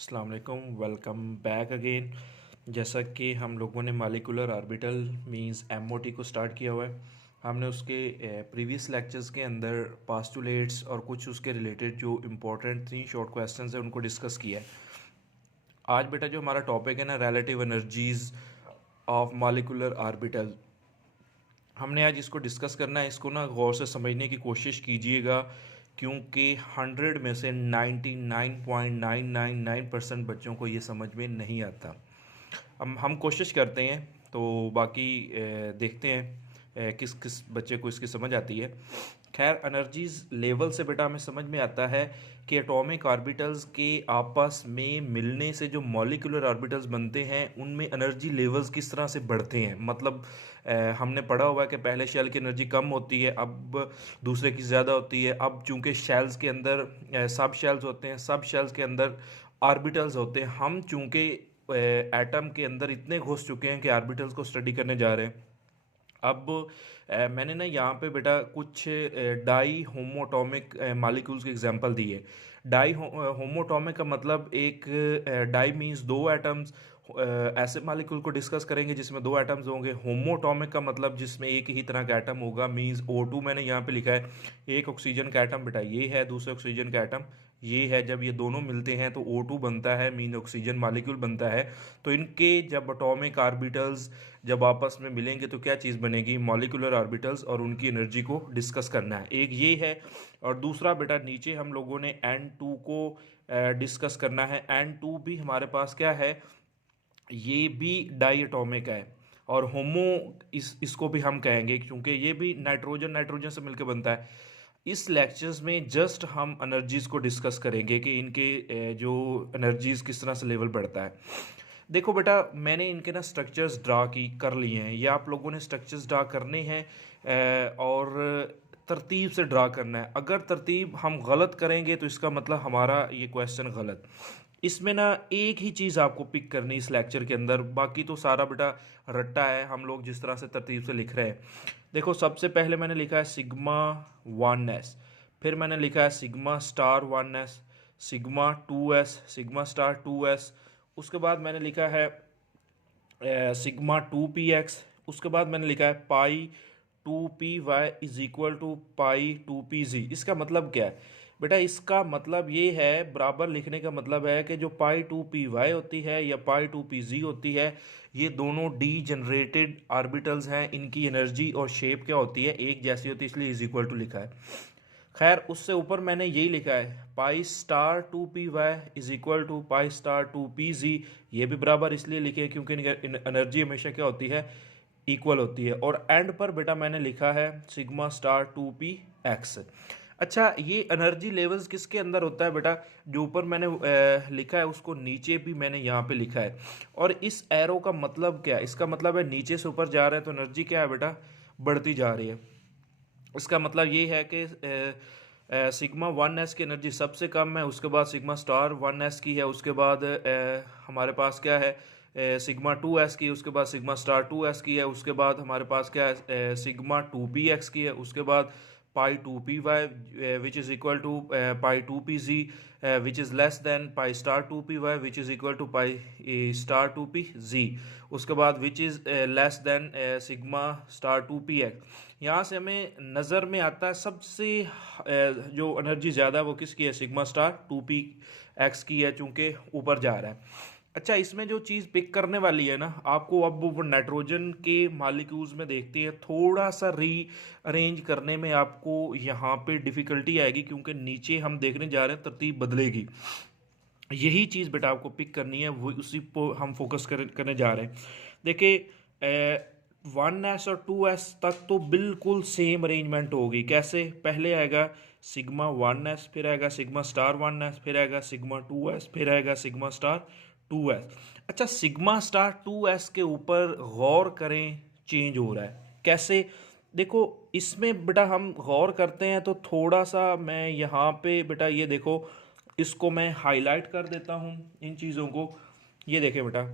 अस्सलाम वालेकुम, welcome back again. जैसा कि हम लोगों ने मॉलिक्यूलर ऑर्बिटल मींस एमओटी को स्टार्ट किया हुआ है। हमने उसके प्रीवियस लेक्चर्स के अंदर पास्टुलेट्स और कुछ उसके रिलेटेड जो इम्पोर्टेंट 3 शॉर्ट क्वेश्चंस हैं उनको डिस्कस किया है। आज बेटा जो हमारा टॉपिक है ना, relative energies of molecular orbital, हमने आज इसको डिस्कस करना है। इसको ना गौर से समझने की कोशिश कीजिएगा, क्योंकि 100 में से 99.999% बच्चों को ये समझ में नहीं आता। हम कोशिश करते हैं, तो बाकी देखते हैं किस किस बच्चे को इसकी समझ आती है। खैर, एनर्जीज लेवल से बेटा हमें समझ में आता है कि एटॉमिक ऑर्बिटल्स के आपस में मिलने से जो मॉलिक्यूलर ऑर्बिटल्स बनते हैं उनमें एनर्जी लेवल्स किस तरह से बढ़ते हैं। मतलब हमने पढ़ा हुआ है कि पहले शेल की एनर्जी कम होती है, अब दूसरे की ज़्यादा होती है। अब चूंकि शेल्स के अंदर सब शेल्स होते हैं, सब शेल्स के अंदर ऑर्बिटल्स होते हैं। हम चूंकि एटम के अंदर इतने घुस चुके हैं कि ऑर्बिटल्स को स्टडी करने जा रहे हैं। अब मैंने ना यहाँ पे बेटा कुछ डाई होमोटॉमिक मॉलिक्यूल्स की एग्जांपल दी है। डाई होमोटॉमिक का मतलब एक डाई मींस दो एटम्स। ऐसे मॉलिक्यूल को डिस्कस करेंगे जिसमें दो एटम्स होंगे। होमोटॉमिक का मतलब जिसमें एक ही तरह का एटम होगा, मींस O2 मैंने यहाँ पे लिखा है। एक ऑक्सीजन का एटम बेटा ये है, दूसरे ऑक्सीजन का एटम ये है। जब ये दोनों मिलते हैं तो O2 बनता है, मीन ऑक्सीजन मॉलिक्यूल बनता है। तो इनके जब एटॉमिक ऑर्बिटल्स जब आपस में मिलेंगे तो क्या चीज़ बनेगी, मॉलिक्यूलर ऑर्बिटल्स, और उनकी एनर्जी को डिस्कस करना है। एक ये है, और दूसरा बेटा नीचे हम लोगों ने N2 को डिस्कस करना है। N2 भी हमारे पास क्या है, ये भी डाई एटॉमिक है। और होमो इसको भी हम कहेंगे क्योंकि ये भी नाइट्रोजन नाइट्रोजन से मिलकर बनता है। इस लेक्चर्स में जस्ट हम एनर्जीज को डिस्कस करेंगे कि इनके जो एनर्जीज किस तरह से लेवल बढ़ता है। देखो बेटा, मैंने इनके ना स्ट्रक्चर्स ड्रा की कर लिए हैं। ये आप लोगों ने स्ट्रक्चर्स ड्रा करने हैं और तरतीब से ड्रा करना है। अगर तरतीब हम गलत करेंगे तो इसका मतलब हमारा ये क्वेश्चन गलत। इसमें ना एक ही चीज़ आपको पिक करनी इस लेक्चर के अंदर, बाकी तो सारा बेटा रट्टा है, हम लोग जिस तरह से तरतीब से लिख रहे हैं। देखो, सबसे पहले मैंने लिखा है सिग्मा 1s, फिर मैंने लिखा है sigma star 1s, sigma 2s, sigma star 2s। उसके बाद मैंने लिखा है सिग्मा 2px। उसके बाद मैंने लिखा है pi 2py is equal to pi 2pz। इसका मतलब क्या है बेटा, इसका मतलब ये है, बराबर लिखने का मतलब है कि जो पाई 2py होती है या पाई 2pz होती है, ये दोनों डी जनरेटेड ऑर्बिटल्स हैं। इनकी एनर्जी और शेप क्या होती है, एक जैसी होती है, इसलिए इज इक्वल टू लिखा है। खैर, उससे ऊपर मैंने यही लिखा है pi star 2py is equal to pi star 2pz। ये भी बराबर इसलिए लिखे क्योंकि एनर्जी हमेशा क्या होती है, इक्वल होती है। और एंड पर बेटा मैंने लिखा है सिग्मा स्टार 2px। अच्छा, ये एनर्जी लेवल्स किसके अंदर होता है बेटा, जो ऊपर मैंने लिखा है उसको नीचे भी मैंने यहाँ पे लिखा है। और इस एरो का मतलब क्या है, इसका मतलब है नीचे से ऊपर जा रहा है तो एनर्जी क्या है बेटा, बढ़ती जा रही है। इसका मतलब ये है कि सिग्मा 1s की एनर्जी सबसे कम है, उसके बाद सिग्मा स्टार 1s की है, उसके बाद हमारे पास क्या है सिग्मा 2s की, उसके बाद सिग्मा स्टार 2s की है, उसके बाद हमारे पास क्या है सिग्मा 2px की है, उसके बाद pi 2py which is equal to pi 2pz which is less than pi star 2py which is equal to pi star 2pz। उसके बाद which is less than sigma star 2px। यहाँ से हमें नज़र में आता है सबसे जो एनर्जी ज़्यादा है वो किसकी है, सिग्मा स्टार 2px की है, चूँकि ऊपर जा रहा है। अच्छा, इसमें जो चीज़ पिक करने वाली है ना आपको, अब वो नाइट्रोजन के मॉलिक्यूल्स में देखते हैं, थोड़ा सा री अरेंज करने में आपको यहाँ पे डिफ़िकल्टी आएगी, क्योंकि नीचे हम देखने जा रहे हैं तरतीब बदलेगी। यही चीज़ बेटा आपको पिक करनी है, वो उसी पर हम फोकस करने जा रहे हैं। देखिए, 1s और 2s तक तो बिल्कुल सेम अरेंजमेंट होगी। कैसे, पहले आएगा सिग्मा 1s, फिर आएगा सिग्मा स्टार 1s, फिर आएगा सिग्मा 2s, फिर आएगा सिग्मा स्टार 2s। अच्छा, सिग्मा स्टार 2s के ऊपर गौर करें, चेंज हो रहा है कैसे। देखो, इसमें बेटा हम गौर करते हैं तो थोड़ा सा मैं यहाँ पे बेटा ये देखो, इसको मैं हाईलाइट कर देता हूँ इन चीज़ों को। ये देखें बेटा,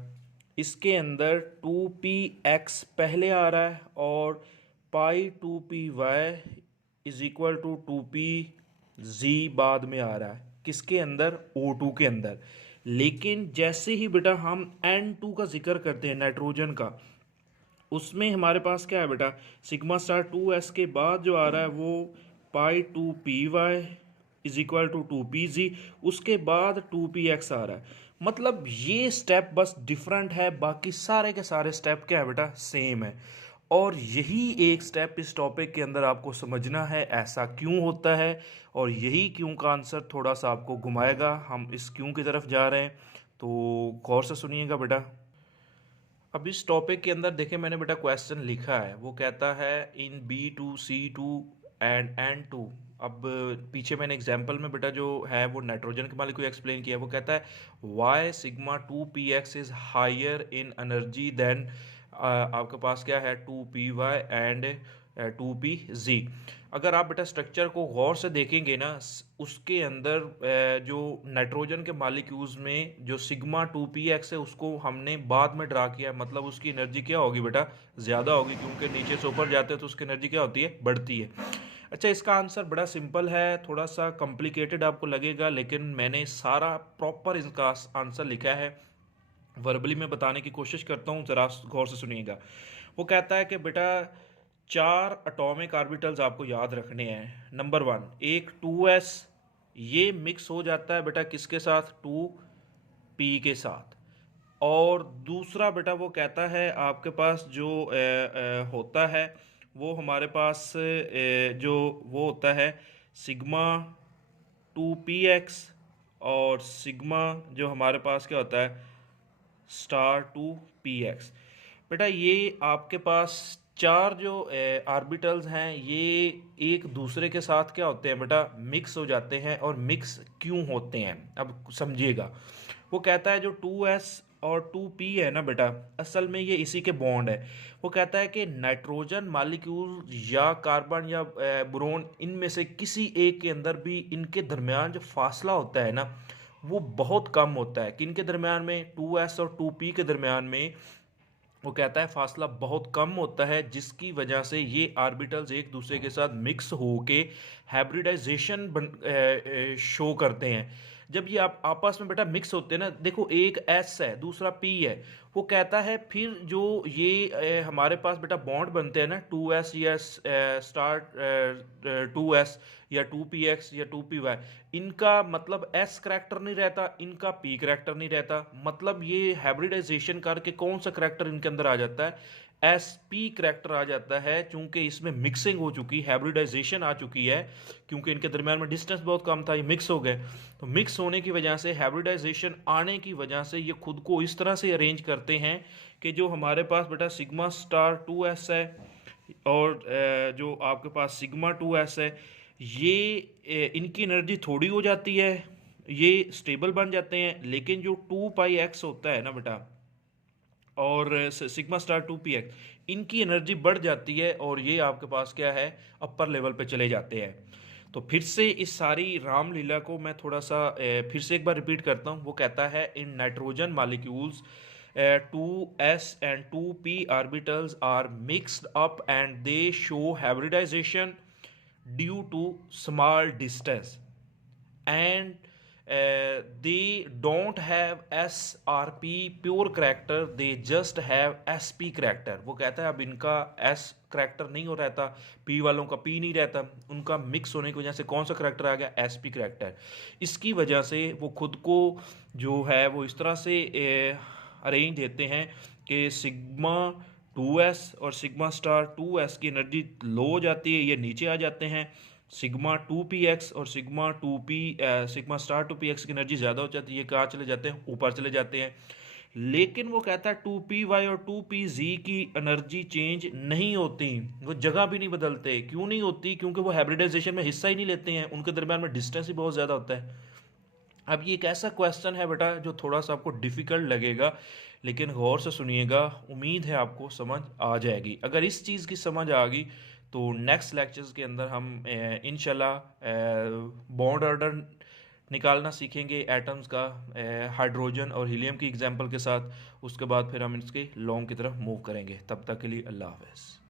इसके अंदर 2px पहले आ रहा है और पाई 2py is equal to 2pz बाद में आ रहा है। किसके अंदर, O2 के अंदर। लेकिन जैसे ही बेटा हम N2 का जिक्र करते हैं नाइट्रोजन का, उसमें हमारे पास क्या है बेटा, सिग्मा स्टार 2s के बाद जो आ रहा है वो पाई 2py is equal to 2pg, उसके बाद 2px आ रहा है। मतलब ये स्टेप बस डिफरेंट है, बाकी सारे के सारे स्टेप क्या है बेटा, सेम है। और यही एक स्टेप इस टॉपिक के अंदर आपको समझना है, ऐसा क्यों होता है, और यही क्यों का आंसर थोड़ा सा आपको घुमाएगा। हम इस क्यों की तरफ जा रहे हैं, तो गौर से सुनिएगा बेटा। अब इस टॉपिक के अंदर देखें, मैंने बेटा क्वेश्चन लिखा है, वो कहता है इन B2C2 एंड N2। अब पीछे मैंने एग्जांपल में बेटा जो है वो नाइट्रोजन के मालिक्यूल एक्सप्लेन किया। वो कहता है why sigma 2px is higher in energy than, आपके पास क्या है 2py एंड 2pz। अगर आप बेटा स्ट्रक्चर को गौर से देखेंगे ना, उसके अंदर जो नाइट्रोजन के मालिक्यूल्स में जो सिग्मा 2px है उसको हमने बाद में ड्रा किया है, मतलब उसकी एनर्जी क्या होगी बेटा, ज़्यादा होगी, क्योंकि नीचे से ऊपर जाते हैं तो उसकी एनर्जी क्या होती है, बढ़ती है। अच्छा, इसका आंसर बड़ा सिंपल है, थोड़ा सा कॉम्प्लिकेटेड आपको लगेगा, लेकिन मैंने सारा प्रॉपर इसका आंसर लिखा है, वर्बली में बताने की कोशिश करता हूँ, ज़रा गौर से सुनिएगा। वो कहता है कि बेटा 4 एटॉमिक ऑर्बिटल्स आपको याद रखने हैं। नंबर 1, एक 2s, ये मिक्स हो जाता है बेटा किसके साथ, 2p के साथ। और दूसरा बेटा वो कहता है आपके पास जो होता है वो हमारे पास जो वो होता है सिग्मा 2px, और सिग्मा जो हमारे पास क्या होता है स्टार 2px। बेटा ये आपके पास 4 जो ऑर्बिटल्स हैं ये एक दूसरे के साथ क्या होते हैं बेटा, मिक्स हो जाते हैं। और मिक्स क्यों होते हैं अब समझिएगा। वो कहता है जो 2s और 2p है ना बेटा, असल में ये इसी के बॉन्ड है। वो कहता है कि नाइट्रोजन मालिक्यूल या कार्बन या बोरोन, इनमें से किसी एक के अंदर भी इनके दरमियान जो फासला होता है ना वो बहुत कम होता है। किन के दरमियान में, 2s और 2p के दरमियान में वो कहता है फासला बहुत कम होता है, जिसकी वजह से ये ऑर्बिटल्स एक दूसरे के साथ मिक्स होके हाइब्रिडाइजेशन शो करते हैं। जब ये आप आपस में बेटा मिक्स होते हैं ना, देखो एक S है दूसरा P है, वो कहता है फिर जो ये हमारे पास बेटा बॉन्ड बनते हैं ना 2s या स्टार 2s या 2px या 2py, इनका मतलब S करैक्टर नहीं रहता, इनका P करैक्टर नहीं रहता। मतलब ये हाइब्रिडाइजेशन करके कौन सा करैक्टर इनके अंदर आ जाता है, SP करैक्टर आ जाता है, चूंकि इसमें मिक्सिंग हो चुकी, हाइब्रिडाइजेशन आ चुकी है, क्योंकि इनके दरमियान में डिस्टेंस बहुत कम था, ये मिक्स हो गए। तो मिक्स होने की वजह से, हाइब्रिडाइजेशन आने की वजह से ये खुद को इस तरह से अरेंज करते हैं कि जो हमारे पास बेटा सिग्मा स्टार 2s है और जो आपके पास सिग्मा 2s है, ये इनकी एनर्जी थोड़ी हो जाती है, ये स्टेबल बन जाते हैं। लेकिन जो 2πx होता है ना बेटा और सिग्मा स्टार 2px, इनकी एनर्जी बढ़ जाती है और ये आपके पास क्या है, अपर लेवल पे चले जाते हैं। तो फिर से इस सारी रामलीला को मैं थोड़ा सा फिर से एक बार रिपीट करता हूँ। वो कहता है in nitrogen molecules 2s and 2p orbitals are mixed up and they show hybridisation due to small distance and they don't have SRP pure character, they just have SP character. वो कहता है अब इनका S करैक्टर नहीं हो रहता, P वालों का P नहीं रहता, उनका मिक्स होने की वजह से कौन सा करैक्टर आ गया, SP करैक्टर। इसकी वजह से वो खुद को जो है वो इस तरह से अरेंज देते हैं कि सिग्मा 2s और सिग्मा स्टार 2s की एनर्जी लो हो जाती है, ये नीचे आ जाते हैं। सिग्मा 2px और सिग्मा स्टार 2px की एनर्जी ज़्यादा हो जाती है, ये कहाँ चले जाते हैं, ऊपर चले जाते हैं। लेकिन वो कहता है 2py और 2pz की एनर्जी चेंज नहीं होती, वो जगह भी नहीं बदलते। क्यों नहीं होती, क्योंकि वो हाइब्रिडाइजेशन में हिस्सा ही नहीं लेते हैं, उनके दरम्यान में डिस्टेंस ही बहुत ज़्यादा होता है। अब ये एक ऐसा क्वेश्चन है बेटा जो थोड़ा सा आपको डिफ़िकल्ट लगेगा, लेकिन गौर से सुनिएगा, उम्मीद है आपको समझ आ जाएगी। अगर इस चीज़ की समझ आ गई तो नेक्स्ट लेक्चर्स के अंदर हम इंशाल्लाह बॉन्ड ऑर्डर निकालना सीखेंगे एटम्स का, हाइड्रोजन और हीलियम की एग्जांपल के साथ। उसके बाद फिर हम इसके लॉन्ग की तरफ मूव करेंगे। तब तक के लिए अल्लाह हाफ़िज़।